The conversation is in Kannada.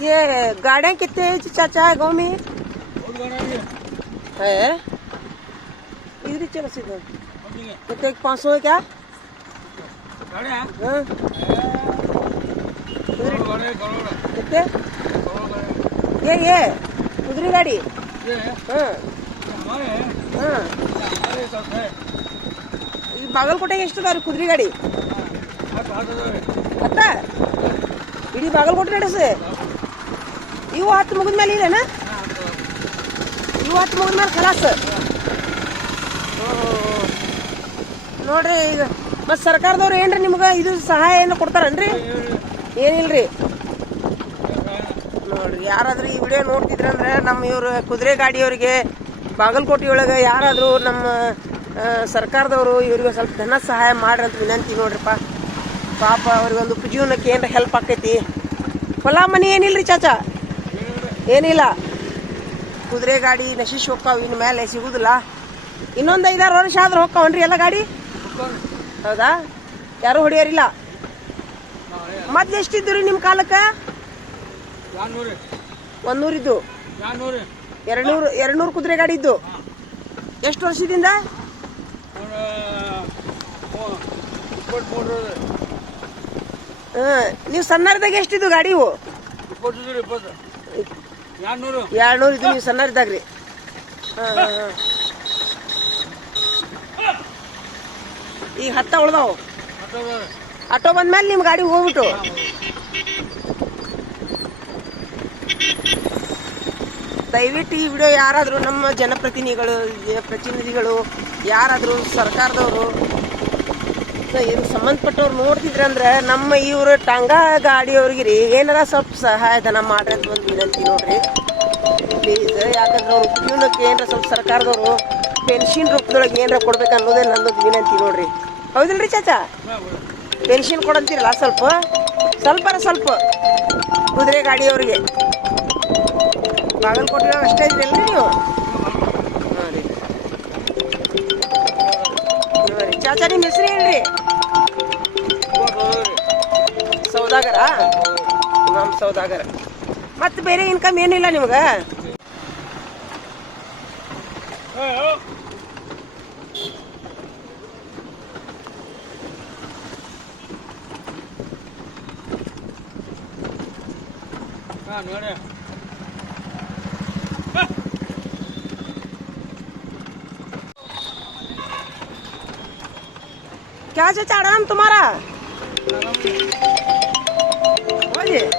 ये गाड़ियाँ कितने हैं चाचा गाँव में बहुत गाना भी है है इधर ही चलो सीधा समझेंगे कितने पाँच सौ है क्या गाड़ी है हाँ करोड़ गाड़ी करोड़ कितने करोड़ गाड़ी ये ये कुदरी गाड़ी ये है हाँ ये हमारे हैं हाँ ये हमारे साथ है ಈ ಬಾಗಲಕೋಟೆಗೆ ಎಷ್ಟು ಅದಾವ್ರಿ ಕುದುರೆ ಗಾಡಿ हाथ हाथ हजार है ಅತ್ತ ಇಡೀ ಬಾಗಲಕೋಟೆ ನಡೆಸಿ ಇವು ಹತ್ತು ಮುಗಿದ ಮೇಲೆ ಇದೇನಾ? ಇವು ಹತ್ತು ಮುಗಿದ ಮೇಲೆ ಖಲಾಸ ನೋಡ್ರಿ ಈಗ, ಮತ್ತು ಸರ್ಕಾರದವ್ರು ಏನ್ರಿ ನಿಮ್ಗೆ ಇದು ಸಹಾಯ ಏನು ಕೊಡ್ತಾರನ್ರಿ? ಏನಿಲ್ರಿ? ನೋಡ್ರಿ, ಯಾರಾದ್ರೂ ಈ ವಿಡಿಯೋ ನೋಡ್ತಿದ್ರಂದ್ರೆ ನಮ್ಮ ಇವರು ಕುದುರೆ ಗಾಡಿಯವ್ರಿಗೆ ಬಾಗಲಕೋಟೆಯೊಳಗೆ ಯಾರಾದರೂ ನಮ್ಮ ಸರ್ಕಾರದವರು ಇವ್ರಿಗೆ ಸ್ವಲ್ಪ ಧನ ಸಹಾಯ ಮಾಡ್ರಿ ಅಂತ ವಿನಂತಿ ನೋಡ್ರಿಪ್ಪ. ಪಾಪ ಅವ್ರಿಗೊಂದು ಜೀವನಕ್ಕೆ ಏನರ ಹೆಲ್ಪ್ ಆಕೈತಿ. ಹೊಲ ಮನೆ ರೀ ಚಾಚಾ? ಏನಿಲ್ಲ. ಕುದುರೆ ಗಾಡಿ ನಶೀಶ್ ಹೋಗ್ತಾವ ಇನ್ನು ಮೇಲೆ ಸಿಗುದಿಲ್ಲ. ಇನ್ನೊಂದು ಐದಾರು ವರ್ಷ ಆದ್ರೆ ಹೋಗ್ತಾವನ್ರಿ ಎಲ್ಲ ಗಾಡಿ? ಹೌದಾ? ಯಾರು ಹೊಡಿಯೋರಿಲ್ಲ. ಮೊದ್ಲು ಎಷ್ಟಿದ್ರಿ ನಿಮ್ಮ ಕಾಲಕ್ಕೆ? ಒಂದೂರಿದ್ದು. ಎರಡ್ನೂರು ಎರಡು ನೂರು ಎರಡು ನೂರು ಕುದುರೆ ಗಾಡಿ ಇದ್ದು. ಎಷ್ಟು ವರ್ಷದಿಂದ? ನೀವು ಸಣ್ಣದಾಗ ಎಷ್ಟಿದ್ದು ಗಾಡಿ ಎರಡು ನೂರು ಇದು ನೀವು ಸಣ್ಣರಿದ್ದಾಗ್ರಿ ಹಾಂ ಹಾಂ ಹಾಂ. ಈಗ ಹತ್ತ ಉಳ್ದಾವು. ಆಟೋ ಬಂದ್ಮೇಲೆ ನಿಮ್ಮ ಗಾಡಿ ಹೋಗ್ಬಿಟ್ಟು. ದಯವಿಟ್ಟು ಈ ವಿಡಿಯೋ ಯಾರಾದರೂ ನಮ್ಮ ಜನಪ್ರತಿನಿಧಿಗಳು ಪ್ರತಿನಿಧಿಗಳು, ಯಾರಾದರೂ ಸರ್ಕಾರದವರು ಇವ್ರು ಸಂಬಂಧಪಟ್ಟವ್ರು ನೋಡ್ತಿದ್ರಂದ್ರೆ ನಮ್ಮ ಇವ್ರು ಟಂಗ ಗಾಡಿಯವ್ರಿಗೆ ರೀ, ಏನಾರ ಸ್ವಲ್ಪ ಸಹಾಯಧನ ಮಾಡ್ರಿ ಅಂತ ಒಂದು ವಿನಂತಿ ನೋಡ್ರಿ. ಪ್ಲೀಸ್ ಯಾಕಂದ್ರೆ ಅವ್ರ ಜೀವನಕ್ಕೆ ಏನಾರ ಸ್ವಲ್ಪ ಸರ್ಕಾರದವರು ಪೆನ್ಷನ್ ರೂಪದೊಳಗೆ ಏನಾರ ಕೊಡ್ಬೇಕು ಅನ್ನೋದೇ ನನ್ನೊಂದು ವಿನಂತಿ ನೋಡ್ರಿ. ಹೌದಿಲ್ರಿ ಚಾಚಾ? ಪೆನ್ಷನ್ ಕೊಡಂತೀರಲ್ಲ ಸ್ವಲ್ಪ? ಸ್ವಲ್ಪರ ಸ್ವಲ್ಪ. ಕುದುರೆ ಗಾಡಿಯವ್ರಿಗೆ ಬಾಗಲಕೋಟೆ ಅಷ್ಟೇ ಇದ್ರಲ್ರಿ ನೀವು? ಹಾಂ ಚಾಚಾ, ನಿಮ್ಮ ಹೆಸರು ಸೌದಾಗರ ನಮ್ಮ ಸೌದಾಗರ ಮತ್ತೆ ಬೇರೆ ಇನ್ಕಮ್ ಏನಿಲ್ಲ ನಿಮ್ಗೆ ಹಾಂ ನೋಡಿ क्या चाचा नाम तुम्हारा আছে